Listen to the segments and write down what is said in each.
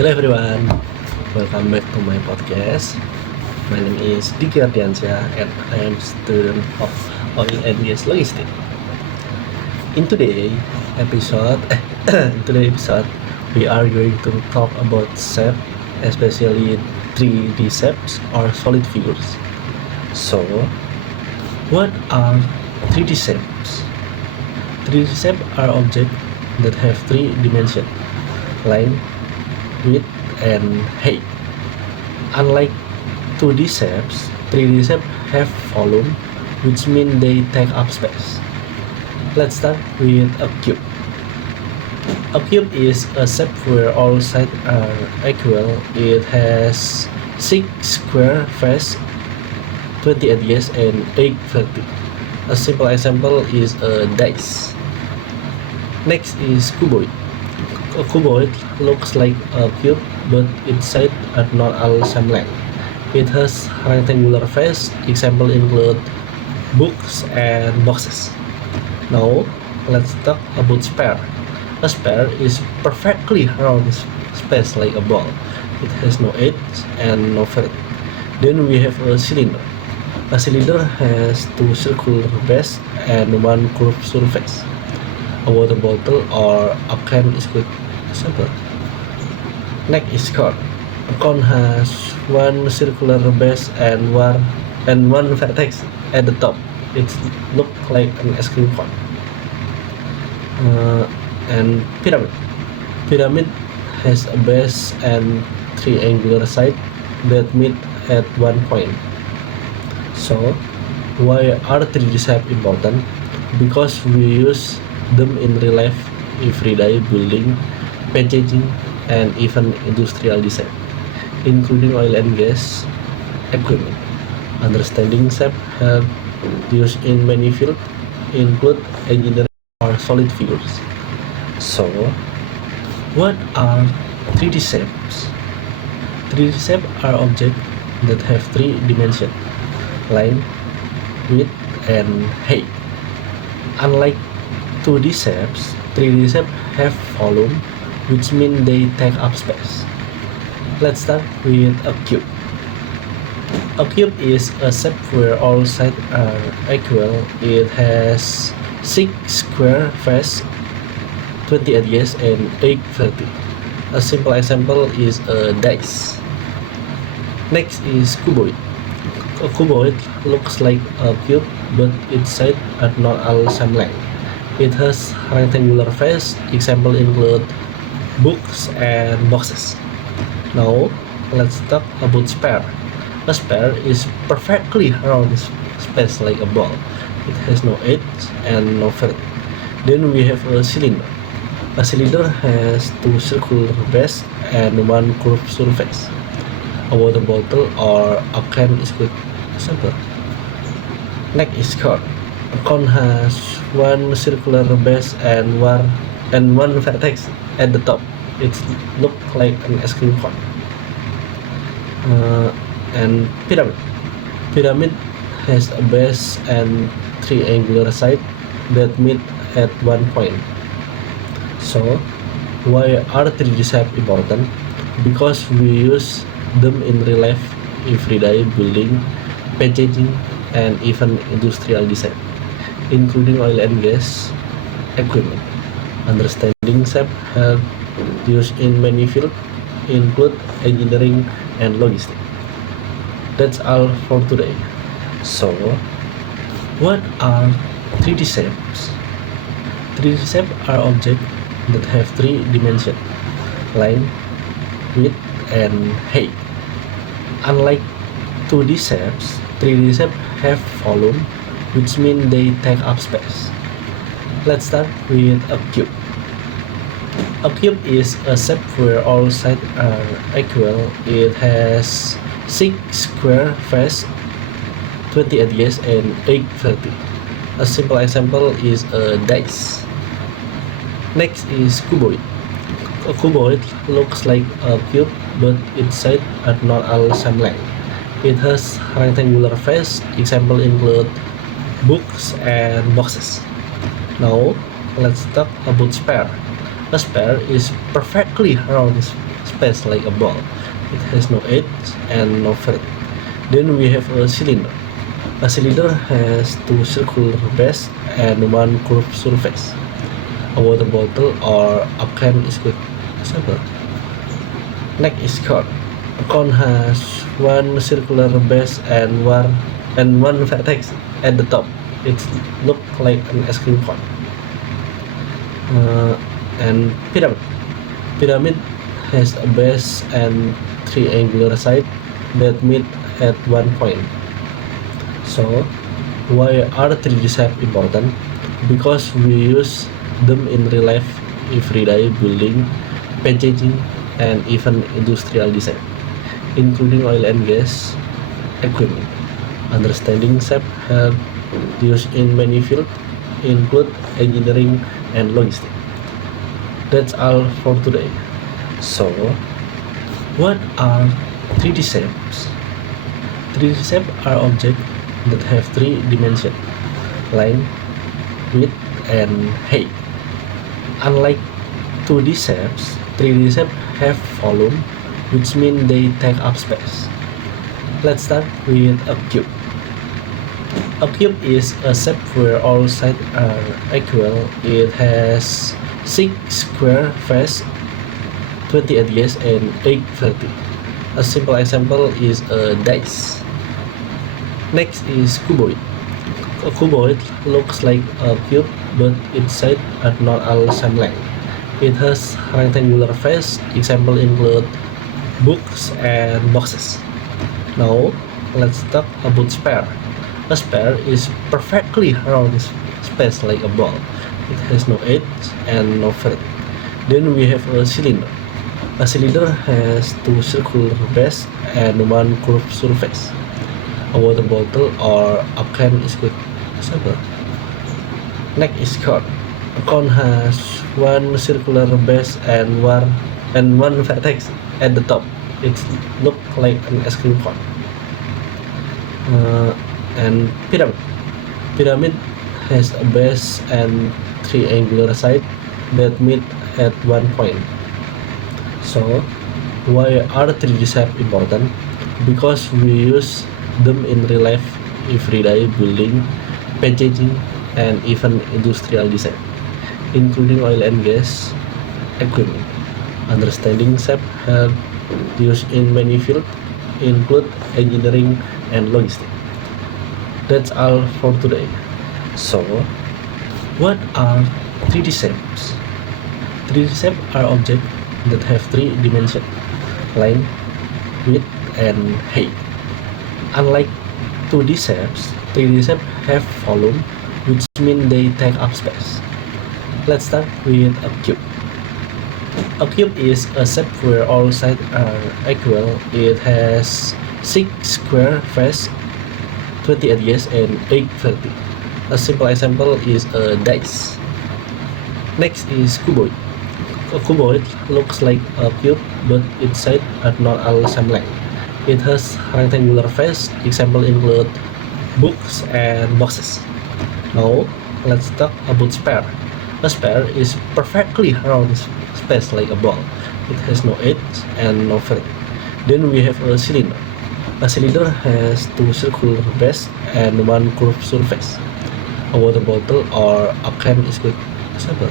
Hello everyone, welcome back to my podcast. My name is Diki Ardiansyah and I am student of Oil and Gas Logistics. In today's episode, we are going to talk about shape, especially 3D shapes or solid figures. So, what are 3D shapes? 3D shapes are objects that have three dimensions: line, width, and height. Unlike 2D shapes, 3D shapes have volume, which means they take up space. Let's start with a cube. A cube is a shape where all sides are equal. It has 6 square faces, 20 edges, and 8 vertices. A simple example is a dice. Next is cuboid. A cuboid looks like a cube, but its sides are not all same length. It has rectangular face. Examples include books and boxes. Now, let's talk about sphere. A sphere is perfectly round space like a ball. It has no edge and no vertex. Then we have a cylinder. A cylinder has 2 circular bases and 1 curved surface. A water bottle or a can is good example. Next is cone. A cone has 1 circular base and 1 vertex at the top. It looks like an ice cream cone. And pyramid. Pyramid has a base and 3 angular sides that meet at one point. So, why are 3D shapes important? Because we use them in real life, everyday building, packaging, and even industrial design, including oil and gas equipment. Understanding shape help used in many fields, include engineering or solid figures. So, what are 3D shapes? 3D shapes are objects that have 3 dimensions: line, width, and height. Unlike 2D shapes, 3D shapes have volume, which means they take up space. Let's start with a cube. A cube is a shape where all sides are equal. It has 6 square faces, 20 edges, and 8 vertices. A simple example is a dice. Next is cuboid. A cuboid looks like a cube, but its sides are not all same length. It has rectangular face. Examples include books and boxes. Now, let's talk about sphere. A sphere is perfectly round space like a ball. It has no edge and no vertex. Then we have a cylinder. A cylinder has 2 circular bases and 1 curved surface. A water bottle or a can is good example. Next is cone. A cone has 1 circular base and 1 vertex at the top. It looks like an ice cream cone. And pyramid. Pyramid has a base and 3 angular sides that meet at one point. So, why are 3D shapes important? Because we use them in real life, everyday building, packaging, and even industrial design, including oil and gas equipment. Understanding shape help used in many fields, include engineering and logistics. That's all for today. So, what are 3D shapes? 3D shapes are objects that have 3 dimensions: line, width, and height. Unlike 2D shapes, 3D shapes have volume, which means they take up space. Let's start with a cube. A cube is a shape where all sides are equal. It has 6 square faces, 20 edges, and 8 vertices. A simple example is a dice. Next is cuboid. A cuboid looks like a cube, but its sides are not all same length. It has rectangular face. Examples include books and boxes. Now, let's talk about sphere. A sphere is perfectly round space like a ball. It has no edge and no vert. Then we have a cylinder. A cylinder has two circular base and one curved surface. A water bottle or a can is good example. Neck is cone. A cone has one circular base and one vertex at the top. It looks like an ice cream cone. And pyramid. Pyramid has a base and triangular side that meet at one point. So, why are 3D shape important? Because we use them in real life, everyday building, packaging, and even industrial design, including oil and gas equipment. Understanding shape help used in many fields, include engineering and logistics. That's all for today. So, what are 3D shapes? 3D shapes are objects that have three dimensions: line, width, and height. Unlike 2D shapes, 3D shapes have volume, which means they take up space. Let's start with a cube. A cube is a shape where all sides are equal. It has 6 square faces, 20 edges, and 8 vertices. A simple example is a dice. Next is cuboid. A cuboid looks like a cube, but its sides are not all same length. It has rectangular face. Example include books and boxes. Now, let's talk about sphere. A sphere is perfectly round space like a ball. It has no edge and no vert. Then we have a cylinder. A cylinder has two circular base and one curved surface. A water bottle or a can is good example. Neck is cone. A cone has one circular base and one vertex at the top. It looks like an ice cream cone. And pyramid. Pyramid has a base and triangular side that meet at one point. So, why are 3D shapes important? Because we use them in real life, everyday building, packaging, and even industrial design, including oil and gas equipment. Understanding shape help used in many fields, include engineering and logistics. That's all for today. So, what are 3D shapes? 3D shapes are objects that have three dimensions: line, width, and height. Unlike 2D shapes, 3D shapes have volume, which means they take up space. Let's start with a cube. A cube is a shape where all sides are equal. It has 6 square faces, 20 edges, and 8 vertices. A simple example is a dice. Next is cuboid. A cuboid looks like a cube, but its sides are not all same length. It has rectangular face. Example include books and boxes. Now, let's talk about sphere. A sphere is perfectly round space like a ball. It has no edge and no vert. Then we have a cylinder. A cylinder has two circular base and one curved surface. A water bottle or a can is good example.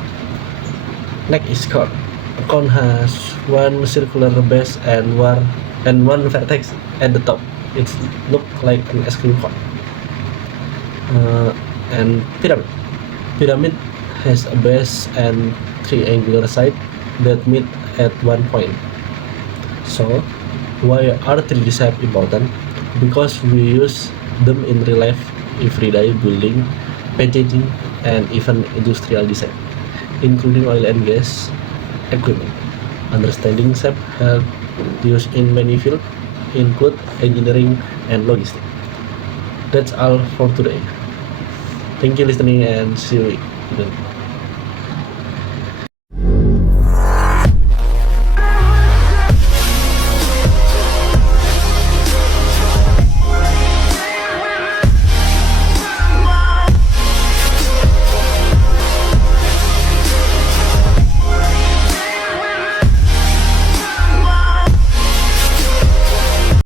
Neck is cone. A cone has one circular base and one vertex at the top. It looks like an ice cream cone. And pyramid. Pyramid has a base and triangular side that meet at one point. So, why are 3D shapes important? Because we use them in real life, everyday building, packaging, and even industrial design, including oil and gas equipment. Understanding shape help used in many fields, include engineering and logistics. That's all for today. Thank you listening and see you again.